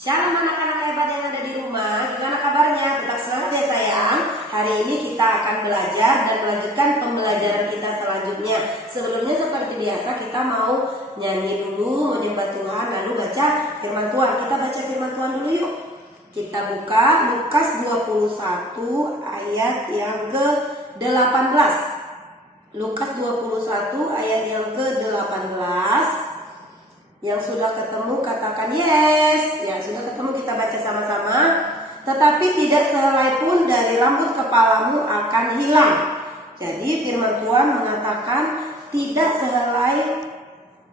Shalom anak-anak hebat yang ada di rumah, gimana kabarnya? Tetap semangat ya sayang. Hari ini kita akan belajar dan melanjutkan pembelajaran kita selanjutnya. Sebelumnya seperti biasa kita mau nyanyi dulu, menyembah Tuhan, lalu baca firman Tuhan. Kita baca firman Tuhan dulu yuk. Kita buka Lukas 21 ayat yang ke-18. Lukas 21 ayat yang ke-18. Yang sudah ketemu katakan yes. Yang sudah ketemu kita baca sama-sama. Tetapi tidak sehelai pun dari rambut kepalamu akan hilang. Jadi firman Tuhan mengatakan tidak sehelai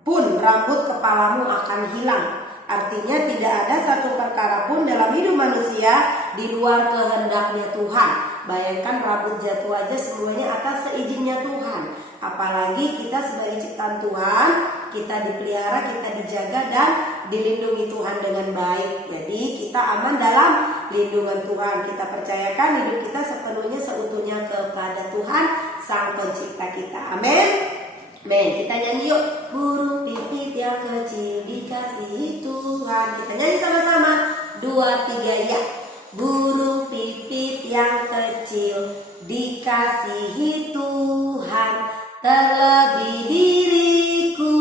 pun rambut kepalamu akan hilang. Artinya tidak ada satu perkara pun dalam hidup manusia di luar kehendaknya Tuhan. Bayangkan rambut jatuh aja semuanya atas seizinnya Tuhan. Apalagi kita sebagai ciptaan Tuhan, kita dipelihara, kita dijaga dan dilindungi Tuhan dengan baik. Jadi kita aman dalam lindungan Tuhan. Kita percayakan hidup kita sepenuhnya seutuhnya kepada Tuhan Sang Pencipta kita. Amin. Amin. Kita nyanyi yuk. Burung pipit yang kecil dikasihi Tuhan. Kita nyanyi sama-sama. 2, 3 ya. Burung pipit yang kecil dikasihi Tuhan, terlebih diriku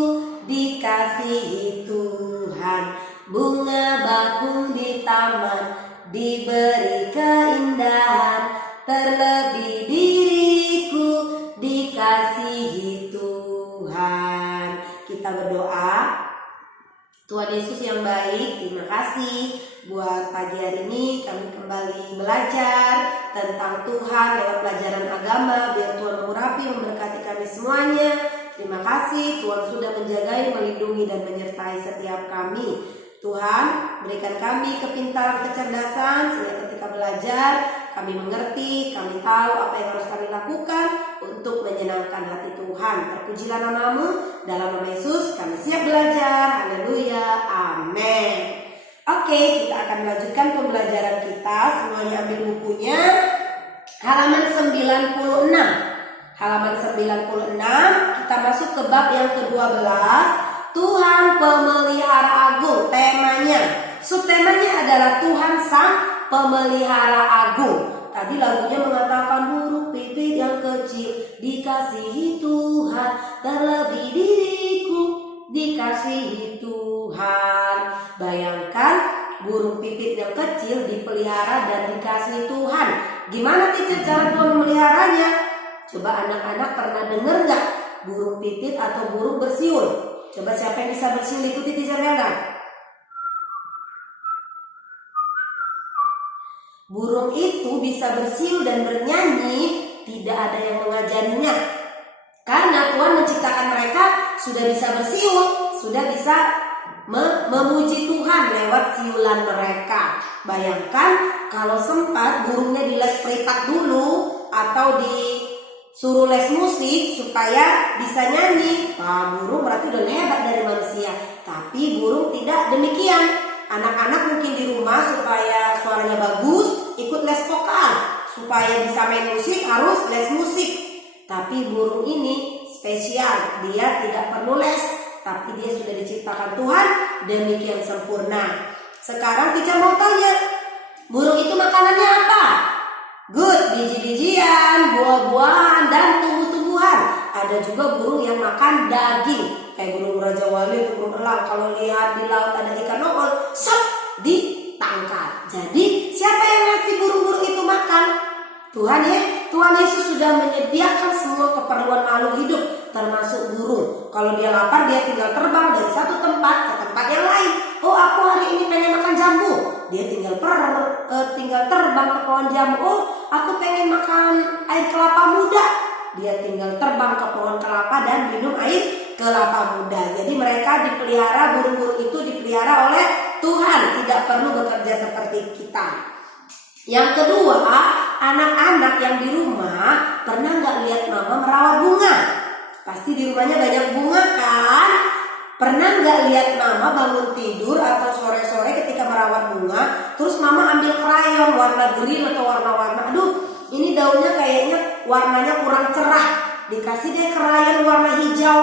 dikasihi Tuhan. Bunga bakung di taman diberi keindahan, terlebih diriku dikasihi Tuhan. Kita berdoa. Tuhan Yesus yang baik, terima kasih buat pagi hari ini kami kembali belajar tentang Tuhan lewat pelajaran agama. Biar Tuhan mengurapi, memberkati kami semuanya. Terima kasih Tuhan sudah menjagai, melindungi dan menyertai setiap kami. Tuhan berikan kami kepintaran, kecerdasan sehingga ketika belajar kami mengerti, kami tahu apa yang harus kami lakukan untuk menyenangkan hati Tuhan. Terpujilah nama-Mu, dalam nama Yesus kami siap belajar. Haleluya, amin. Oke, kita akan melanjutkan pembelajaran kita. Semuanya ambil bukunya. Halaman 96. Halaman 96, kita masuk ke bab yang ke-12. Tuhan Pemelihara Agung. Temanya, subtemanya adalah Tuhan Sang Pemelihara Agung. Tadi lagunya mengatakan burung pipit yang kecil dikasihi Tuhan, terlebih diriku dikasihi Tuhan. Bayangkan burung pipit yang kecil dipelihara dan dikasihi Tuhan. Gimana cara Tuhan memeliharanya? Coba anak-anak pernah dengar nggak burung pipit atau burung bersiul? Coba siapa yang bisa bersiul, ikuti teacher Melda. Burung itu bisa bersiul dan bernyanyi, tidak ada yang mengajarinya. Karena Tuhan menciptakan mereka sudah bisa bersiul, sudah bisa memuji Tuhan lewat siulan mereka. Bayangkan kalau sempat burungnya diles peripat dulu atau disuruh les musik supaya bisa nyanyi. Burung berarti udah hebat dari manusia. Tapi burung tidak demikian. Anak-anak mungkin di rumah supaya suaranya bagus ikut les vokal, supaya bisa main musik harus les musik. Tapi burung ini spesial, dia tidak perlu les, tapi dia sudah diciptakan Tuhan demikian sempurna. Sekarang teacher mau tanya, burung itu makanannya apa? Good, biji-bijian, buah-buahan dan tumbuh-tumbuhan. Ada juga burung yang makan daging, kayak burung Raja Wali, burung elang. Kalau lihat di laut ada ikan nongol, ditangkap. Jadi siapa yang ngasih burung-burung itu makan? Tuhan ya. Tuhan Yesus sudah menyediakan semua keperluan makhluk hidup, termasuk burung. Kalau dia lapar, dia tinggal terbang dari satu tempat ke tempat yang lain. Oh, aku hari ini pengen makan jambu. Dia tinggal terbang ke pohon jambu. Oh, aku pengen makan air kelapa muda. Dia tinggal terbang ke pohon kelapa dan minum air kelapa muda. Jadi mereka dipelihara, burung-burung itu dipelihara oleh Tuhan, tidak perlu bekerja seperti kita. Yang kedua, anak-anak yang di rumah pernah nggak lihat mama merawat bunga? Pasti di rumahnya banyak bunga kan? Pernah nggak lihat mama bangun tidur atau sore-sore ketika merawat bunga, terus mama ambil krayon warna green atau warna-warna, aduh ini daunnya kayaknya warnanya kurang cerah, dikasih deh krayon warna hijau.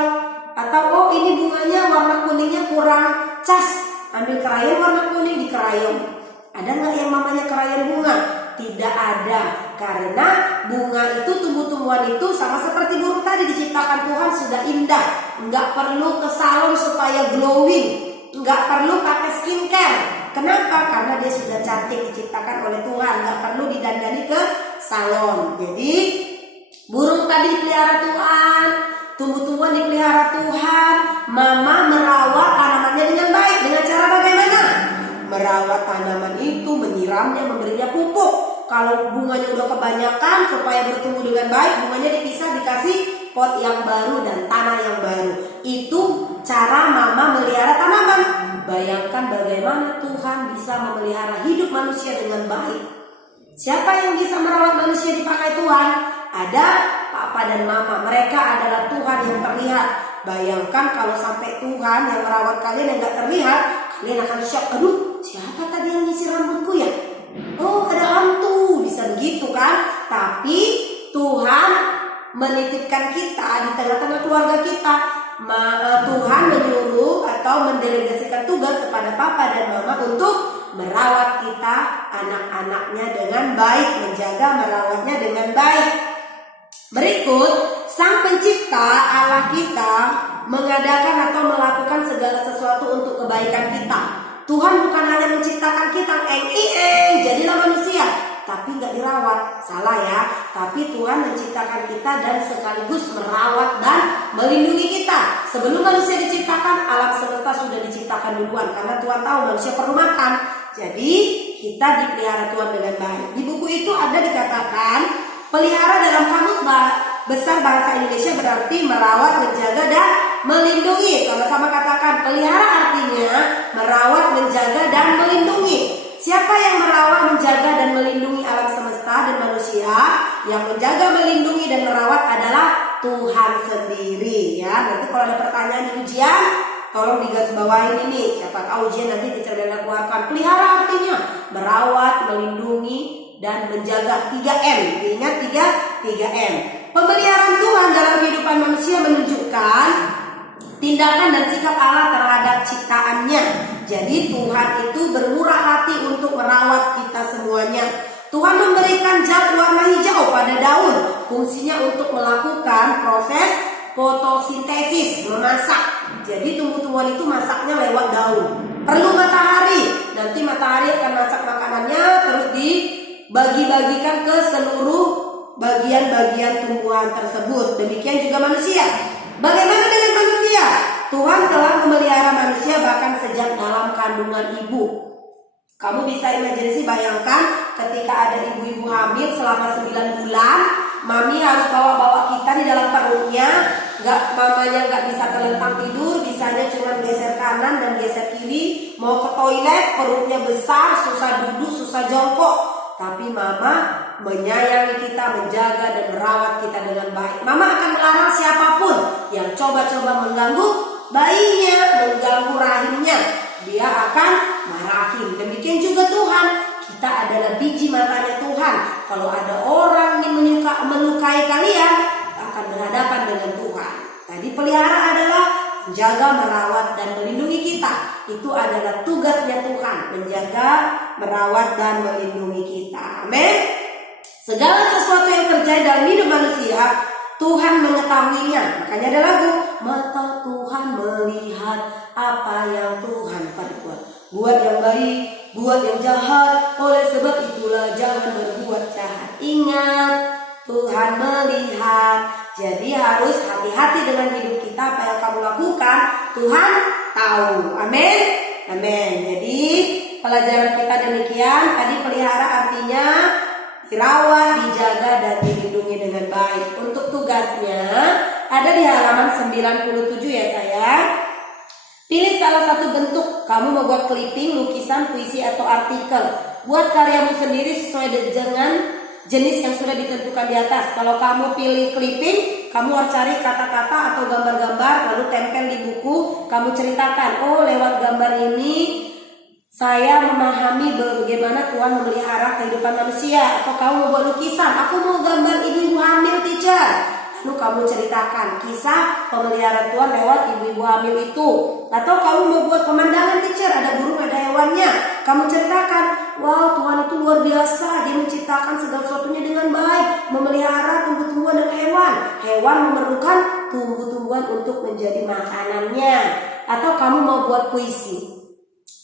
Atau oh ini bunganya warna kuningnya kurang cas, ambil krayon warna kuning di krayon. Ada nggak yang namanya krayon bunga? Tidak ada, karena bunga itu, tumbuh-tumbuhan itu sama seperti burung tadi diciptakan Tuhan sudah indah. Nggak perlu ke salon supaya glowing, nggak perlu pakai skincare. Kenapa? Karena dia sudah cantik diciptakan oleh Tuhan, nggak perlu didandani ke salon. Jadi burung tadi dipelihara Tuhan, tumbuh-tumbuhan dipelihara Tuhan. Mama merawat tanamannya dengan baik. Dengan cara bagaimana? Merawat tanaman itu, menyiramnya, memberinya pupuk. Kalau bunganya udah kebanyakan, supaya bertumbuh dengan baik, bunganya dipisah, dikasih pot yang baru dan tanah yang baru. Itu cara mama melihara tanaman. Bayangkan bagaimana Tuhan bisa memelihara hidup manusia dengan baik. Siapa yang bisa merawat manusia dipakai Tuhan? Ada papa dan mama. Mereka adalah Tuhan yang terlihat. Bayangkan kalau sampai Tuhan yang merawat kalian yang gak terlihat, kalian akan shock. Aduh, siapa tadi yang nyisir rambutku ya? Oh, ada hantu. Bisa begitu kan? Tapi Tuhan menitipkan kita di tengah-tengah keluarga kita. Tuhan menyuruh atau mendelegasikan tugas kepada papa dan mama untuk merawat kita, anak-anaknya dengan baik, menjaga, merawatnya dengan baik. Berikut, Sang Pencipta Allah kita mengadakan atau melakukan segala sesuatu untuk kebaikan kita. Tuhan bukan hanya menciptakan kita jadilah manusia, tapi nggak dirawat, salah ya. Tapi Tuhan menciptakan kita dan sekaligus merawat dan melindungi kita. Sebelum manusia diciptakan, alam semesta sudah diciptakan duluan, karena Tuhan tahu manusia perlu makan. Jadi kita dipelihara Tuhan dengan baik. Di buku itu ada dikatakan, pelihara dalam kamus besar bahasa Indonesia berarti merawat, menjaga, dan melindungi. Sama-sama katakan, pelihara artinya merawat, menjaga, dan melindungi. Siapa yang merawat, menjaga, dan melindungi alam semesta dan manusia? Yang menjaga, melindungi, dan merawat adalah Tuhan sendiri ya. Nanti kalau ada pertanyaan di ujian, tolong digarisbawahi ini. Siapa tahu ujian nanti teacher Dana keluarkan. Pelihara artinya merawat, melindungi, dan menjaga. 3M. Ingat 3M. Pemeliharaan Tuhan dalam kehidupan manusia menunjukkan tindakan dan sikap Allah terhadap ciptaannya. Jadi Tuhan itu bermurah hati untuk merawat kita semuanya. Tuhan memberikan zat warna hijau pada daun. Fungsinya untuk melakukan proses fotosintesis, memasak. Jadi tumbuh-tumbuhan itu masaknya lewat daun. Perlu matahari. Nanti matahari akan masak makanannya, terus dibagi-bagikan ke seluruh bagian-bagian tumbuhan tersebut. Demikian juga manusia. Bagaimana dengan manusia? Tuhan telah memelihara manusia bahkan sejak dalam kandungan ibu. Kamu bisa imajinasi, bayangkan ketika ada ibu-ibu hamil selama 9 bulan, mami harus bawa-bawa kita di dalam perutnya. Mamanya nggak bisa terlentang tidur, bisanya cuma geser kanan dan geser kiri. Mau ke toilet, perutnya besar, susah duduk, susah jongkok. Tapi mama menyayangi kita, menjaga dan merawat kita dengan baik. Mama akan melarang siapapun yang coba-coba mengganggu bayinya, mengganggu rahimnya. Dia akan marahin. Demikian juga Tuhan. Kita adalah biji matanya Tuhan. Kalau ada orang yang melukai kalian, akan berhadapan dengan Tuhan. Tadi pelihara adalah menjaga, merawat, dan melindungi kita. Itu adalah tugasnya Tuhan, menjaga, merawat, dan melindungi kita. Amin. Segala sesuatu yang terjadi dalam hidup manusia, Tuhan mengetahuinya. Makanya ada lagu, mata Tuhan melihat apa yang Tuhan perbuat. Buat yang baik, buat yang jahat. Oleh sebab itulah jangan berbuat jahat. Ingat, Tuhan melihat. Jadi harus hati-hati dengan hidup kita. Apa yang kamu lakukan, Tuhan tahu. Amin. Amin. Jadi pelajaran kita demikian. Tadi pelihara artinya dirawat, dijaga, dan dilindungi dengan baik. Untuk tugasnya ada di halaman 97 ya sayang. Pilih salah satu bentuk. Kamu mau buat clipping, lukisan, puisi, atau artikel. Buat karyamu sendiri sesuai dengan jenis yang sudah ditentukan di atas. Kalau kamu pilih clipping, kamu harus cari kata-kata atau gambar-gambar, lalu tempel di buku. Kamu ceritakan, oh lewat gambar ini saya memahami bagaimana Tuhan memelihara kehidupan manusia. Atau kamu mau buat lukisan, aku mau gambar ibu-ibu hamil teacher. nu kamu ceritakan kisah pemeliharaan Tuhan lewat ibu-ibu hamil itu. Atau kamu mau buat pemandangan teacher, ada burung ada hewannya, kamu ceritakan, wow Tuhan itu luar biasa, dia menciptakan segala sesuatunya dengan baik, memelihara tumbuh-tumbuhan dan hewan. Hewan memerlukan tumbuh-tumbuhan untuk menjadi makanannya. Atau kamu mau buat puisi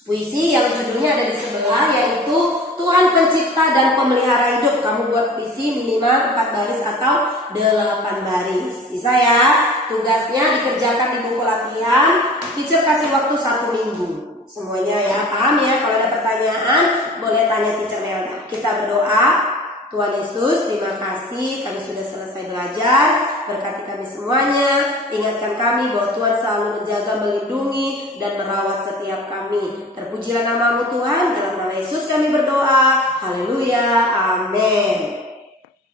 yang judulnya ada di sebelah, yaitu Tuhan pencipta dan pemelihara hidup. Kamu buat puisi minimal 4 baris atau 8 baris. Bisa ya? Tugasnya dikerjakan di buku latihan. Teacher kasih waktu 1 minggu. Semuanya ya, paham ya? Kalau ada pertanyaan boleh tanya teacher Melda. Kita berdoa. Tuhan Yesus, terima kasih kami sudah selesai belajar. Berkati kami semuanya. Ingatkan kami bahwa Tuhan selalu menjaga, melindungi, dan merawat setiap kami. Terpujilah nama-Mu Tuhan. Dalam nama Yesus kami berdoa. Haleluya. Amin.